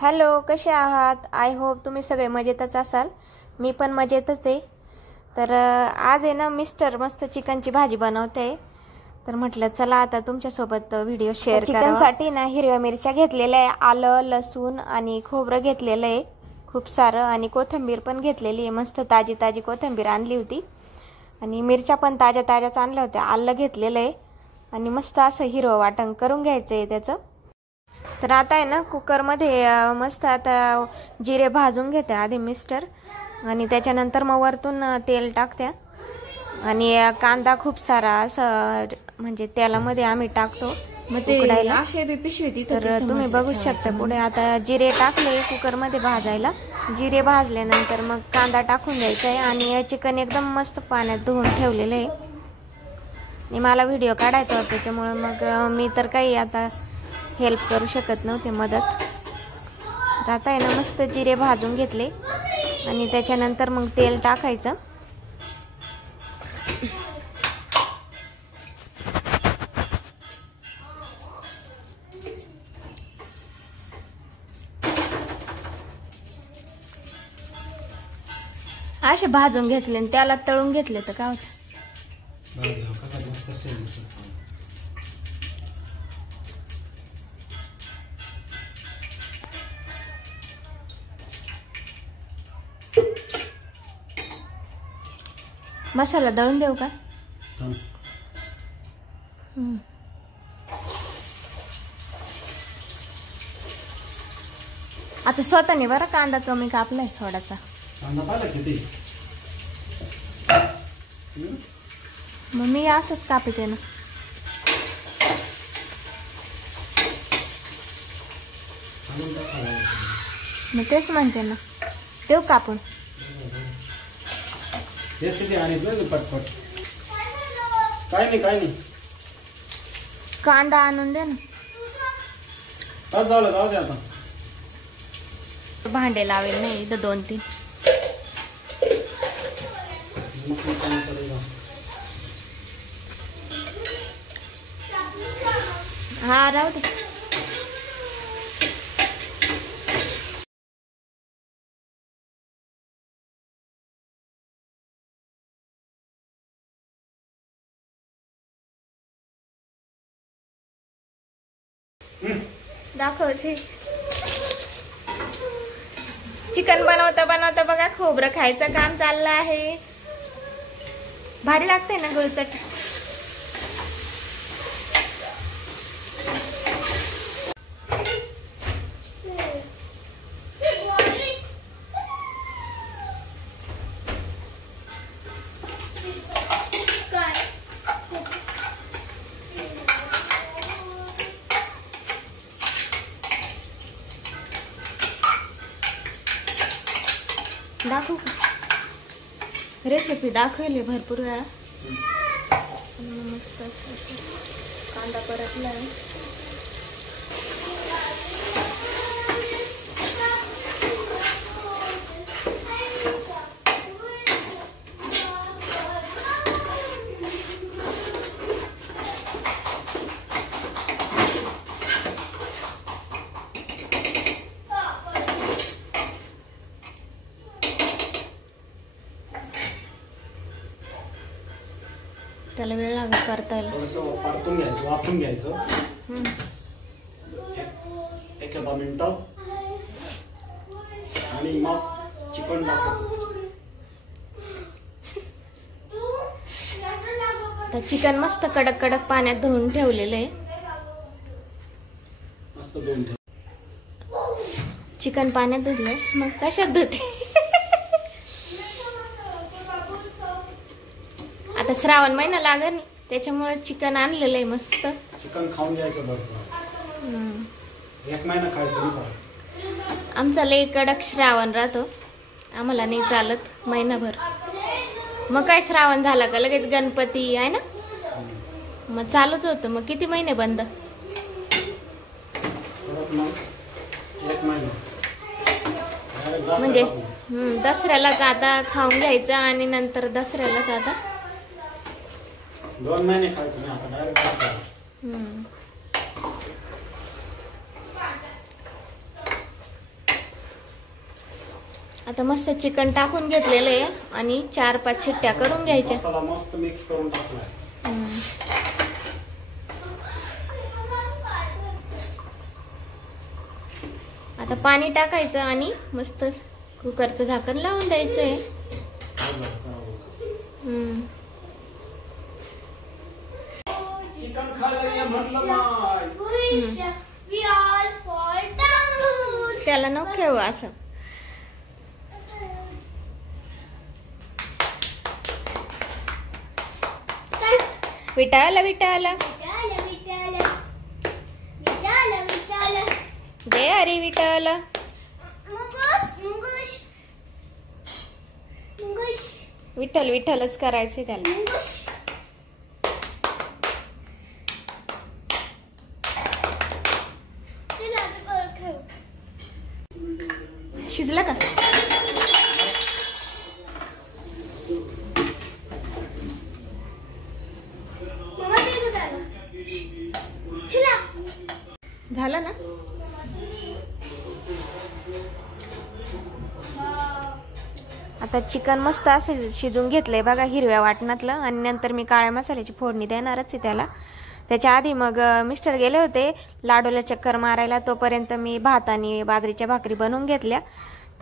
Hello, कसे आहात? I hope तुम्ही सगळे मजेतच असाल. मी पण मजेतच आहे. तर आज आहे ना मिस्टर मस्त चिकनची भाजी बनवते. तर म्हटलं चला आता तुमच्यासोबत व्हिडिओ शेअर करावा. चिकनसाठी ना हिरव्या मिरच्या घेतलेल्या आहे, आलं लसूण आणि खोबरं घेतलेलं आहे खूप सारं, आणि कोथिंबीर पण घेतलेली आहे. मस्त ताजी ताजी कोथिंबीर आणली होती आणि मिरच्या पण ताज्या ताज्याच आणल्या होत्या. आलं घेतलेलं आहे आणि मस्त असं हिरवं वाटण करून घ्यायचं आहे त्याचं. तर आता आहे ना कुकरमध्ये मस्त आता जिरे भाजून घेते आधी मिस्टर, आणि त्याच्यानंतर मग वरतून तेल टाकत्या आणि कांदा खूप सारा असं म्हणजे तेलामध्ये आम्ही टाकतो मग ते असे बी पिशवी. तर तुम्ही बघू शकता पुढे आता जिरे टाकले कुकरमध्ये भाजायला. जिरे भाजल्यानंतर मग कांदा टाकून द्यायचा आहे आणि चिकन एकदम मस्त पाण्यात धुवून ठेवलेलं आहे. आणि मला व्हिडिओ काढायचा होता त्याच्यामुळे मग मी तर काही आता हेल्प करू शकत नव्हते मदत. तर आता आहे ना मस्त जिरे भाजून घेतले आणि त्याच्यानंतर मग तेल टाकायचं. असे भाजून घेतले आणि त्याला तळून घेतले तर काय होतं. मसाला दळून देऊ का? आता स्वतःने बरं कांदा कमी कापलाय थोडासा. मग मी असंच कापते ना. मग तेच म्हणते ना, देऊ कापून. पटपट काय नाही कांदा आणून दे ना. जाऊ दे आता. भांडे लावेल नाही इथं 2-3. हा राहू दे. दाखवते. चिकन बनवता बनवता बघा खोबरं खायचं काम चाललं आहे. भारी लागते ना गुळचट. दाखवू रेसिपी दाखवली भरपूर वेळा. मस्त कांदा परतला. त्याला वेळ लागेल परतायला. परतून घ्यायचं, वाफून घ्यायचं 1-2 मिनिटं आणि मग चिकन टाकायचं. तर चिकन मस्त कडक कडक पाण्यात धुवून ठेवलेलं आहे. मस्त धुवून ठेव. चिकन पाण्यात धुतलंय मग कशात धुते. आता श्रावण महिना लागेल त्याच्यामुळे चिकन आणलेलं आहे. मस्त चिकन खाऊन घ्यायचं भरपूर. 1 महिना खायचं नाही. आमचा लय कडक श्रावण राहतो, आम्हाला नाही चालत महिनाभर. मग काय श्रावण झाला का लगेच गणपती आहे ना, मग चालूच होतं. मग किती महिने बंद. 1 महिना म्हणजे दसऱ्यालाच आता खाऊन घ्यायचं आणि नंतर दसऱ्यालाच आता 2 महिने खायचं नाही. आता डायरेक्ट आता मस्त चिकन टाकून घेतलेलं आहे आणि 4-5 शिट्ट्या करून घ्यायच्या. मसाला मस्त मिक्स करून टाकलाय. आता पाणी टाकायचं आणि मस्त कुकरचं झाकण लावून द्यायचंय. चिकन खायला ये म्हटलं नाही. त्याला नको खेळू असं. विठाल विठाल जय हरी विठ्ठल. विठ्ठल विठ्ठलच करायचंय त्याला. शिजलं का? झालं ना? आता चिकन मस्त असं शिजून घेतलंय बघा हिरव्या वाटणातलं. आणि नंतर मी काळ्या मसाल्याची फोडणी देणारच आहे त्याला. त्याच्या आधी मग मिस्टर गेले होते लाडूला चक्कर मारायला, तोपर्यंत मी भात आणि बाजरीच्या भाकरी बनवून घेतल्या.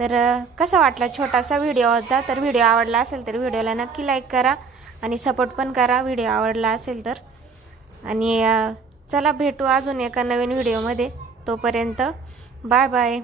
तर कसा वाटला छोटासा व्हिडिओ होता. तर व्हिडिओ आवडला असेल तर व्हिडिओला नक्की लाईक करा आणि सपोर्ट पण करा व्हिडिओ आवडला असेल तर. आणि चला भेटू अजून एका नवीन व्हिडिओमध्ये. तोपर्यंत बाय बाय.